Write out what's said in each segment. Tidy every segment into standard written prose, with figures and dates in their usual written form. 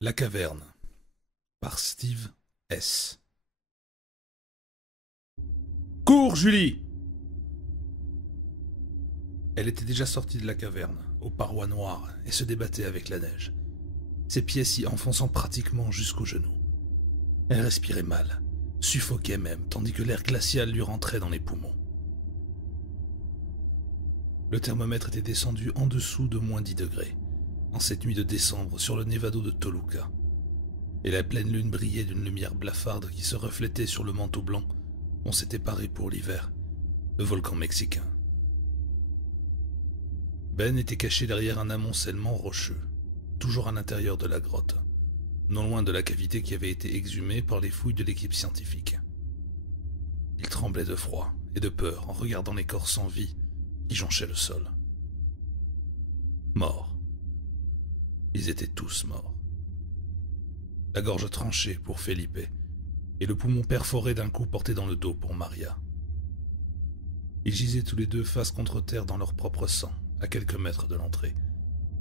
La caverne par Steve S. Cours, Julie! Elle était déjà sortie de la caverne, aux parois noires, et se débattait avec la neige, ses pieds s'y enfonçant pratiquement jusqu'aux genoux. Elle respirait mal, suffoquait même, tandis que l'air glacial lui rentrait dans les poumons. Le thermomètre était descendu en dessous de -10 degrés, en cette nuit de décembre sur le Nevado de Toluca, et la pleine lune brillait d'une lumière blafarde qui se reflétait sur le manteau blanc dont s'était paré pour l'hiver le volcan mexicain. Ben était caché derrière un amoncellement rocheux, toujours à l'intérieur de la grotte, non loin de la cavité qui avait été exhumée par les fouilles de l'équipe scientifique. Il tremblait de froid et de peur en regardant les corps sans vie qui jonchaient le sol. Morts. Ils étaient tous morts. La gorge tranchée pour Felipe et le poumon perforé d'un coup porté dans le dos pour Maria. Ils gisaient tous les deux face contre terre dans leur propre sang, à quelques mètres de l'entrée,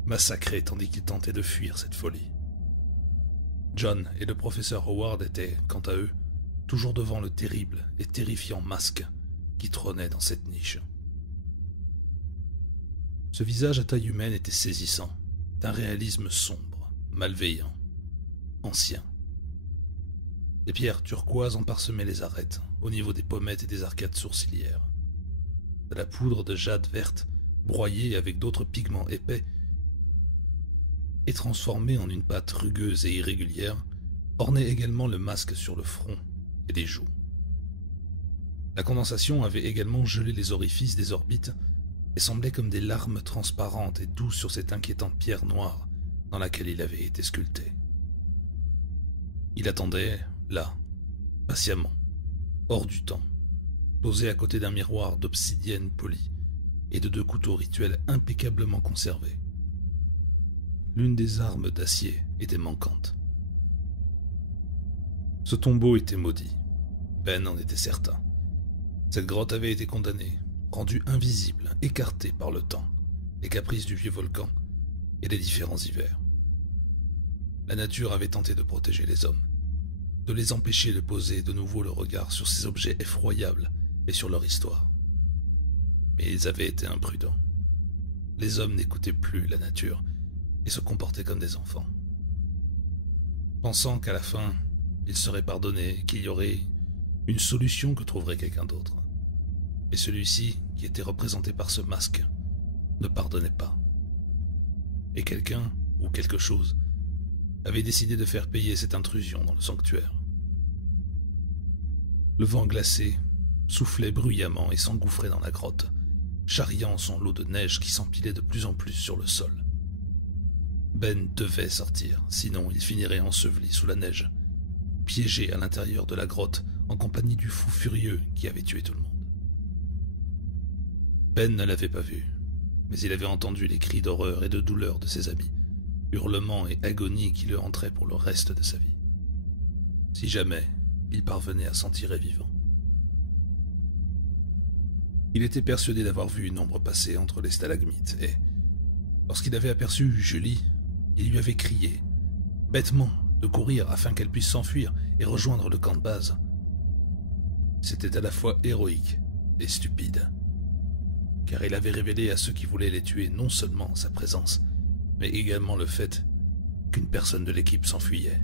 massacrés tandis qu'ils tentaient de fuir cette folie. John et le professeur Howard étaient, quant à eux, toujours devant le terrible et terrifiant masque qui trônait dans cette niche. Ce visage à taille humaine était saisissant, d'un réalisme sombre, malveillant, ancien. Des pierres turquoises en parsemaient les arêtes, au niveau des pommettes et des arcades sourcilières. De la poudre de jade verte, broyée avec d'autres pigments épais, et transformée en une pâte rugueuse et irrégulière, ornait également le masque sur le front et les joues. La condensation avait également gelé les orifices des orbites et semblait comme des larmes transparentes et douces sur cette inquiétante pierre noire dans laquelle il avait été sculpté. Il attendait, là, patiemment, hors du temps, posé à côté d'un miroir d'obsidienne polie et de 2 couteaux rituels impeccablement conservés. L'une des armes d'acier était manquante. Ce tombeau était maudit. Ben en était certain. Cette grotte avait été condamnée, rendue invisible, écartée par le temps, les caprices du vieux volcan et les différents hivers. La nature avait tenté de protéger les hommes, de les empêcher de poser de nouveau le regard sur ces objets effroyables et sur leur histoire. Mais ils avaient été imprudents. Les hommes n'écoutaient plus la nature et se comportaient comme des enfants. Pensant qu'à la fin, ils seraient pardonnés et qu'il y aurait une solution que trouverait quelqu'un d'autre. Et celui-ci, qui était représenté par ce masque, ne pardonnait pas. Et quelqu'un, ou quelque chose, avait décidé de faire payer cette intrusion dans le sanctuaire. Le vent glacé soufflait bruyamment et s'engouffrait dans la grotte, charriant son lot de neige qui s'empilait de plus en plus sur le sol. Ben devait sortir, sinon il finirait enseveli sous la neige, piégé à l'intérieur de la grotte en compagnie du fou furieux qui avait tué tout le monde. Ben ne l'avait pas vu, mais il avait entendu les cris d'horreur et de douleur de ses amis, hurlements et agonies qui le hantraient pour le reste de sa vie. Si jamais il parvenait à s'en tirer vivant. Il était persuadé d'avoir vu une ombre passer entre les stalagmites et, lorsqu'il avait aperçu Julie, il lui avait crié, bêtement, de courir afin qu'elle puisse s'enfuir et rejoindre le camp de base. C'était à la fois héroïque et stupide, car il avait révélé à ceux qui voulaient les tuer non seulement sa présence, mais également le fait qu'une personne de l'équipe s'enfuyait.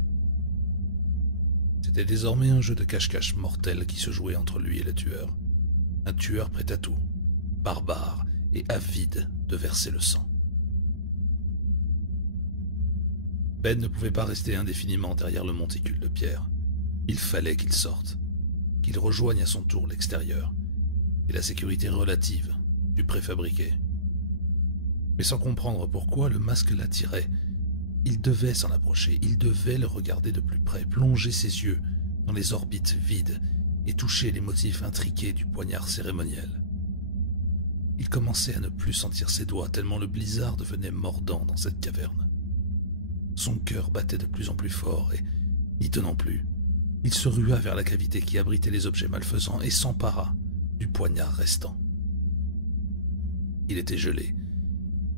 C'était désormais un jeu de cache-cache mortel qui se jouait entre lui et le tueur. Un tueur prêt à tout, barbare et avide de verser le sang. Ben ne pouvait pas rester indéfiniment derrière le monticule de pierre. Il fallait qu'il sorte, qu'il rejoigne à son tour l'extérieur et la sécurité relative du préfabriqué. Mais sans comprendre pourquoi le masque l'attirait, il devait s'en approcher, il devait le regarder de plus près, plonger ses yeux dans les orbites vides et toucher les motifs intriqués du poignard cérémoniel. Il commençait à ne plus sentir ses doigts tellement le blizzard devenait mordant dans cette caverne. Son cœur battait de plus en plus fort et, n'y tenant plus, il se rua vers la cavité qui abritait les objets malfaisants et s'empara du poignard restant. Il était gelé,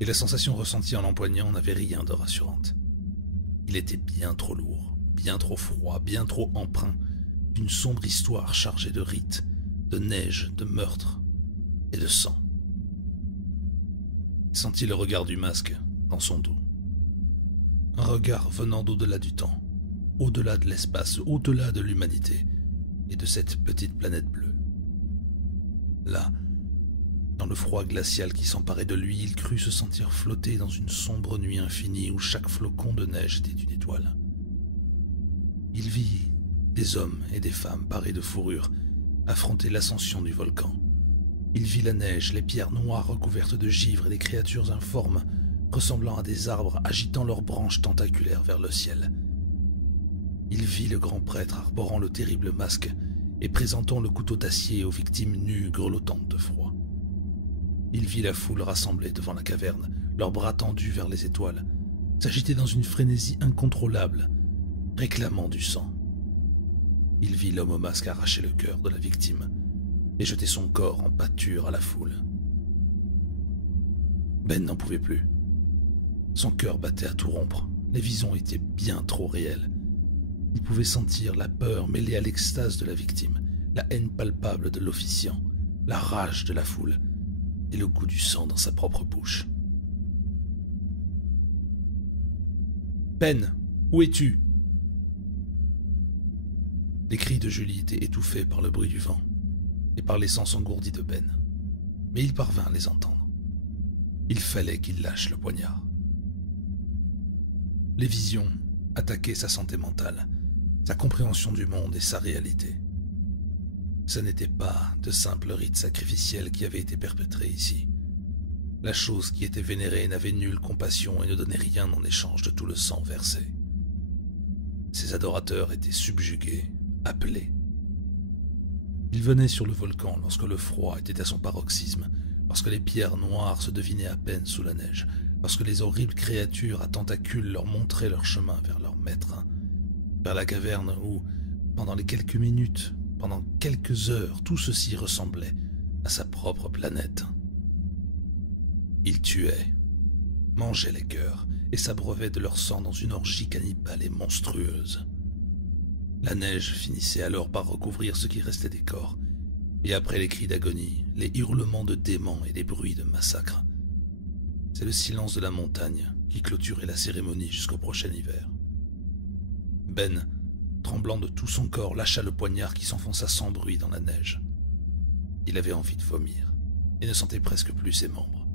et la sensation ressentie en l'empoignant n'avait rien de rassurante. Il était bien trop lourd, bien trop froid, bien trop empreint d'une sombre histoire chargée de rites, de neige, de meurtres et de sang. Il sentit le regard du masque dans son dos. Un regard venant d'au-delà du temps, au-delà de l'espace, au-delà de l'humanité et de cette petite planète bleue. Là, dans le froid glacial qui s'emparait de lui, il crut se sentir flotter dans une sombre nuit infinie où chaque flocon de neige était une étoile. Il vit des hommes et des femmes parés de fourrure affronter l'ascension du volcan. Il vit la neige, les pierres noires recouvertes de givre et des créatures informes ressemblant à des arbres agitant leurs branches tentaculaires vers le ciel. Il vit le grand prêtre arborant le terrible masque et présentant le couteau d'acier aux victimes nues grelottantes de froid. Il vit la foule rassemblée devant la caverne, leurs bras tendus vers les étoiles, s'agiter dans une frénésie incontrôlable, réclamant du sang. Il vit l'homme au masque arracher le cœur de la victime et jeter son corps en pâture à la foule. Ben n'en pouvait plus. Son cœur battait à tout rompre. Les visions étaient bien trop réelles. Il pouvait sentir la peur mêlée à l'extase de la victime, la haine palpable de l'officiant, la rage de la foule et le goût du sang dans sa propre bouche. « Ben, où es-tu » Les cris de Julie étaient étouffés par le bruit du vent et par les sens engourdis de Ben, mais il parvint à les entendre. Il fallait qu'il lâche le poignard. Les visions attaquaient sa santé mentale, sa compréhension du monde et sa réalité. Ce n'était pas de simples rites sacrificiels qui avaient été perpétrés ici. La chose qui était vénérée n'avait nulle compassion et ne donnait rien en échange de tout le sang versé. Ses adorateurs étaient subjugués, appelés. Ils venaient sur le volcan lorsque le froid était à son paroxysme, lorsque les pierres noires se devinaient à peine sous la neige, lorsque les horribles créatures à tentacules leur montraient leur chemin vers leur maître, vers la caverne où, pendant les quelques minutes, pendant quelques heures, tout ceci ressemblait à sa propre planète. Il tuait, mangeait les cœurs et s'abreuvait de leur sang dans une orgie cannibale et monstrueuse. La neige finissait alors par recouvrir ce qui restait des corps, et après les cris d'agonie, les hurlements de démons et les bruits de massacre, c'est le silence de la montagne qui clôturait la cérémonie jusqu'au prochain hiver. Ben, tremblant de tout son corps, lâcha le poignard qui s'enfonça sans bruit dans la neige. Il avait envie de vomir et ne sentait presque plus ses membres.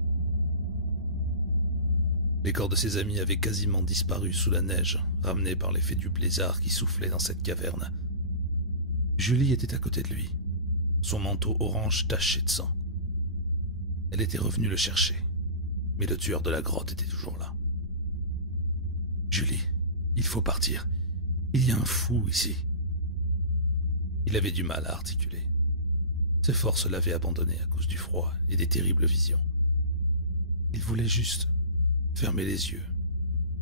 Les corps de ses amis avaient quasiment disparu sous la neige, ramenés par l'effet du blizzard qui soufflait dans cette caverne. Julie était à côté de lui, son manteau orange taché de sang. Elle était revenue le chercher, mais le tueur de la grotte était toujours là. « Julie, il faut partir. Il y a un fou ici. » Il avait du mal à articuler. Ses forces l'avaient abandonné à cause du froid et des terribles visions. Il voulait juste fermer les yeux,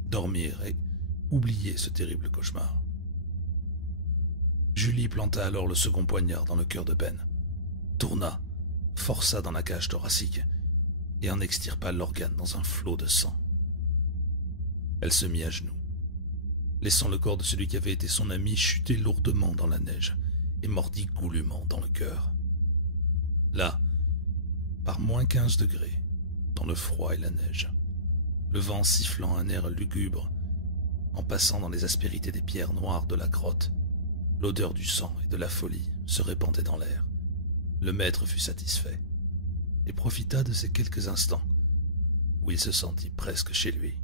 dormir et oublier ce terrible cauchemar. Julie planta alors le second poignard dans le cœur de Ben, tourna, força dans la cage thoracique et en extirpa l'organe dans un flot de sang. Elle se mit à genoux, laissant le corps de celui qui avait été son ami chuter lourdement dans la neige et mordit goulûment dans le cœur. Là, par moins 15 degrés, dans le froid et la neige, le vent sifflant un air lugubre, en passant dans les aspérités des pierres noires de la grotte, l'odeur du sang et de la folie se répandait dans l'air. Le maître fut satisfait et profita de ces quelques instants où il se sentit presque chez lui.